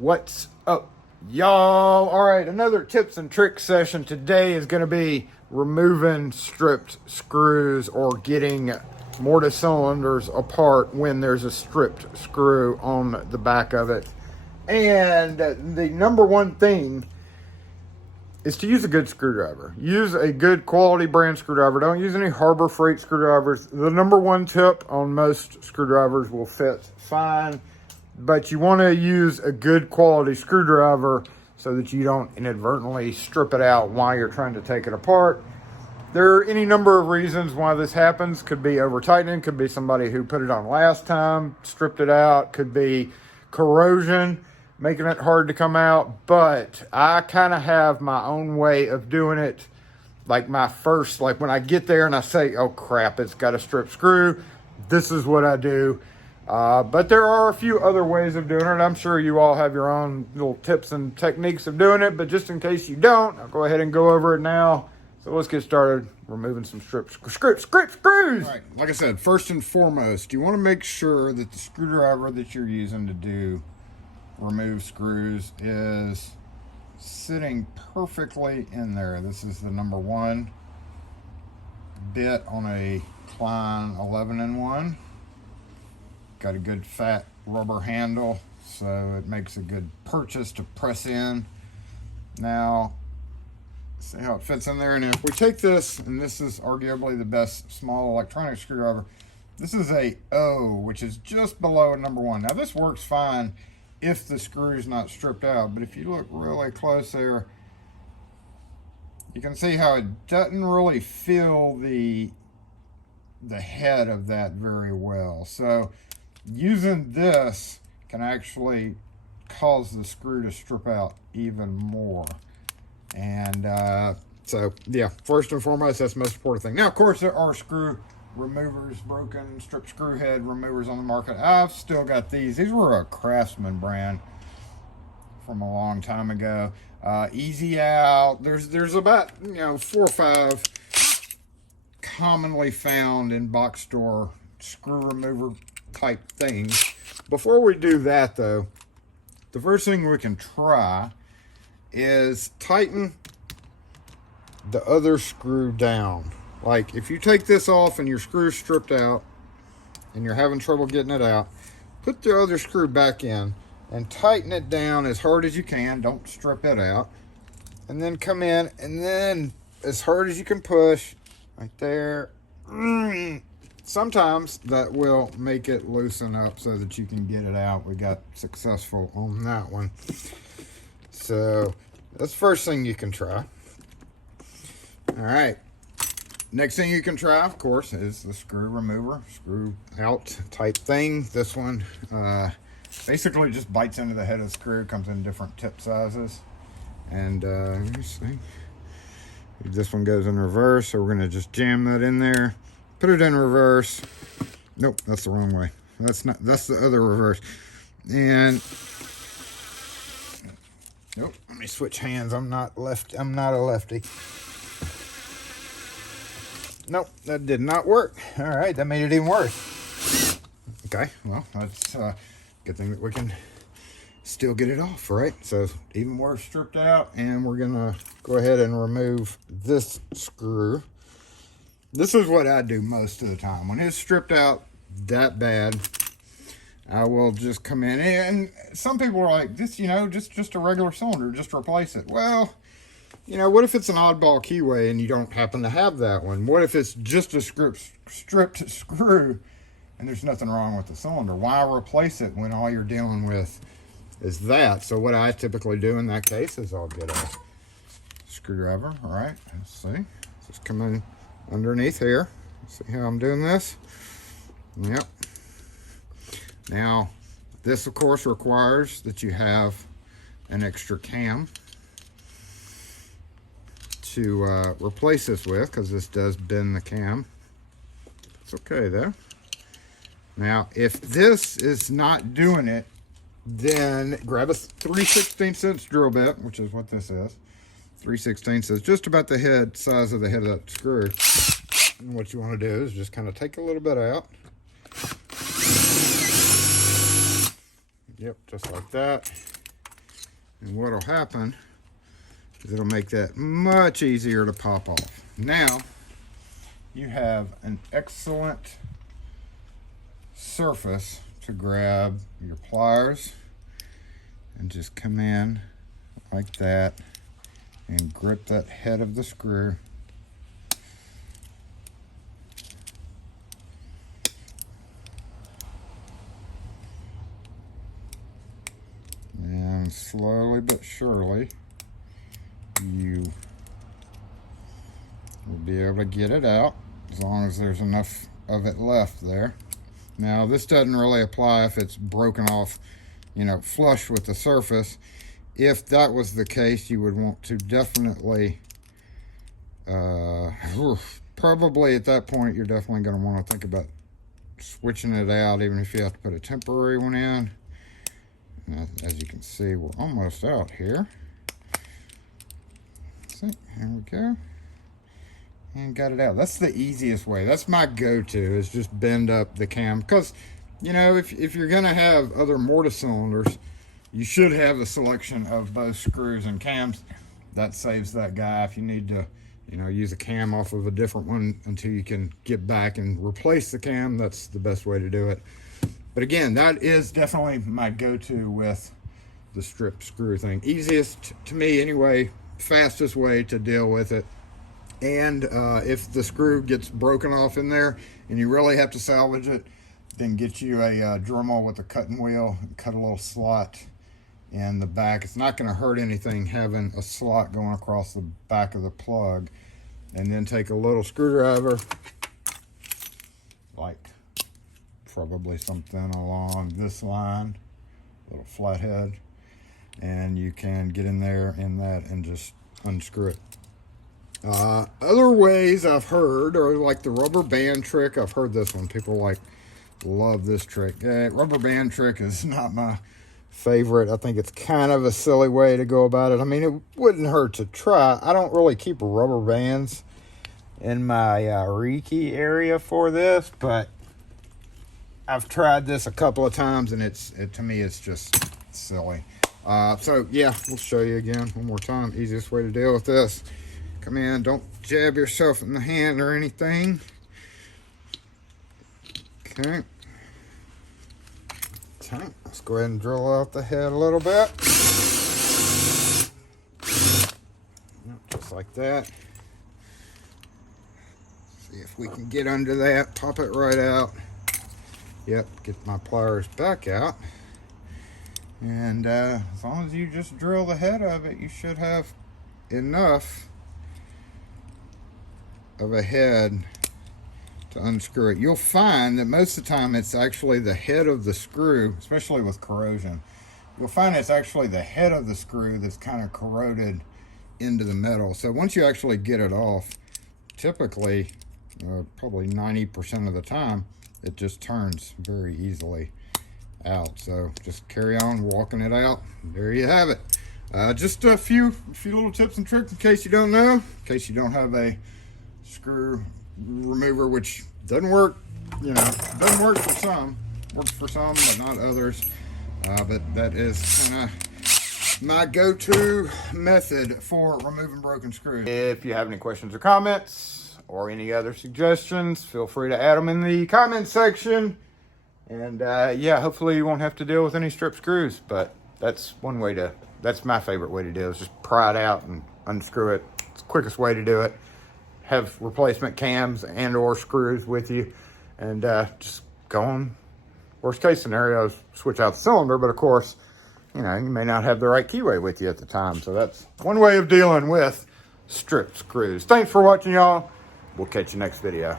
What's up, y'all? All right, another tips and tricks session today is going to be removing stripped screws or getting mortise cylinders apart when there's a stripped screw on the back of it. And the number one thing is to use a good screwdriver. Use a good quality brand screwdriver. Don't use any Harbor Freight screwdrivers. The number one tip on most screwdrivers will fit fine, but you want to use a good quality screwdriver so that you don't inadvertently strip it out while you're trying to take it apart. There are any number of reasons why this happens. Could be over tightening, could be somebody who put it on last time, stripped it out, could be corrosion, making it hard to come out. But I kind of have my own way of doing it. Like when I get there and I say, oh crap, it's got a stripped screw, this is what I do. But there are a few other ways of doing it. I'm sure you all have your own little tips and techniques of doing it, but just in case you don't, I'll go ahead and go over it now. So let's get started removing some stripped screws. All right, like I said, first and foremost, you want to make sure that the screwdriver that you're using to remove screws is sitting perfectly in there. This is the number one bit on a Klein 11-in-1. Got a good fat rubber handle, so it makes a good purchase to press in. Now, see how it fits in there. And if we take this, and this is arguably the best small electronic screwdriver, this is a O, which is just below a number one. Now this works fine if the screw is not stripped out, but if you look really close there, you can see how it doesn't really feel the head of that very well. So using this can actually cause the screw to strip out even more. And so yeah, first and foremost, that's the most important thing. Now of course there are screw removers, broken stripped screw head removers on the market. I've still got these. These were a Craftsman brand from a long time ago. Easy out. There's about 4 or 5 commonly found in box store screw remover type things. Before we do that though, the first thing we can try is tighten the other screw down. Like if you take this off and your screw's stripped out and you're having trouble getting it out, put the other screw back in and tighten it down as hard as you can. Don't strip it out. And then come in and then as hard as you can push right there. Sometimes that will make it loosen up so that you can get it out. We got successful on that one. So that's the first thing you can try. All right. Next thing you can try, of course, is the screw remover, screw out type thing. This one basically just bites into the head of the screw, comes in different tip sizes. And let me see. This one goes in reverse, so we're gonna just jam that in there, put it in reverse. Nope, that's the wrong way. That's the other reverse. And nope, let me switch hands. I'm not a lefty. Nope, that did not work. All right, that made it even worse. Okay, well, that's a good thing that we can still get it off, right? So even more stripped out, and we're gonna go ahead and remove this screw. This is what I do most of the time. When it's stripped out that bad, I will just come in, and some people are like, this, just a regular cylinder, just replace it. Well, what if it's an oddball keyway and you don't happen to have that one? What if it's just a stripped screw and there's nothing wrong with the cylinder? Why replace it when all you're dealing with is that? So what I typically do in that case is I'll get a screwdriver. All right, let's see. Just come in underneath here. See how I'm doing this? Yep. Now, this of course requires that you have an extra cam to replace this with, because this does bend the cam. It's okay though. Now if this is not doing it, then grab a 3/16" drill bit, which is what this is. 3/16 is just about the head size of the head of that screw. And what you want to do is just kind of take a little bit out. Yep, just like that. And what'll happen is it'll make that much easier to pop off. Now, you have an excellent surface to grab your pliers and just come in like that and grip that head of the screw. And slowly but surely, you will be able to get it out as long as there's enough of it left there. Now, this doesn't really apply if it's broken off, you know, flush with the surface. If that was the case, you would want to definitely, probably at that point, you're definitely going to want to think about switching it out, even if you have to put a temporary one in. As you can see, we're almost out here. See, here we go. And got it out. That's the easiest way. That's my go-to, is just bend up the cam. Because, you know, if you're going to have other mortise cylinders, you should have a selection of both screws and cams. That saves that guy if you need to, you know, use a cam off of a different one until you can get back and replace the cam. That's the best way to do it. But again, that is definitely my go-to with the strip screw thing. Easiest to me anyway, fastest way to deal with it. And if the screw gets broken off in there and you really have to salvage it, then get you a Dremel with a cutting wheel, cut a little slot in the back. It's not going to hurt anything having a slot going across the back of the plug. And then take a little screwdriver, like probably something along this line, a little flathead, and you can get in there in that and just unscrew it. Other ways I've heard are like the rubber band trick. I've heard this one. People love this trick. Rubber band trick is not my favorite. I think it's kind of a silly way to go about it. I mean, it wouldn't hurt to try. I don't really keep rubber bands in my Reiki area for this, but I've tried this a couple of times, and to me it's just silly. So yeah, we'll show you again one more time. Easiest way to deal with this. Come in, don't jab yourself in the hand or anything. Okay. Let's go ahead and drill out the head a little bit. Just like that. See if we can get under that, pop it right out. Yep, get my pliers back out. And as long as you just drill the head of it, you should have enough of a head to unscrew it. You'll find that most of the time it's actually the head of the screw, especially with corrosion. You'll find it's actually the head of the screw that's kind of corroded into the metal. So once you actually get it off, typically, probably 90% of the time, it just turns very easily out. So just carry on walking it out. There you have it. Just a few little tips and tricks in case you don't know, in case you don't have a screw remover, which doesn't work, you know, doesn't work for some, works for some, but not others. But that is kind of my go-to method for removing broken screws. If you have any questions or comments or any other suggestions, feel free to add them in the comment section. And yeah, hopefully you won't have to deal with any strip screws, but that's one way to, that's my favorite way to do it, is just pry it out and unscrew it. It's the quickest way to do it. Have replacement cams and or screws with you, and just go on. Worst case scenario is switch out the cylinder, but of course, you know, you may not have the right keyway with you at the time. So that's one way of dealing with strip screws. Thanks for watching, y'all. We'll catch you next video.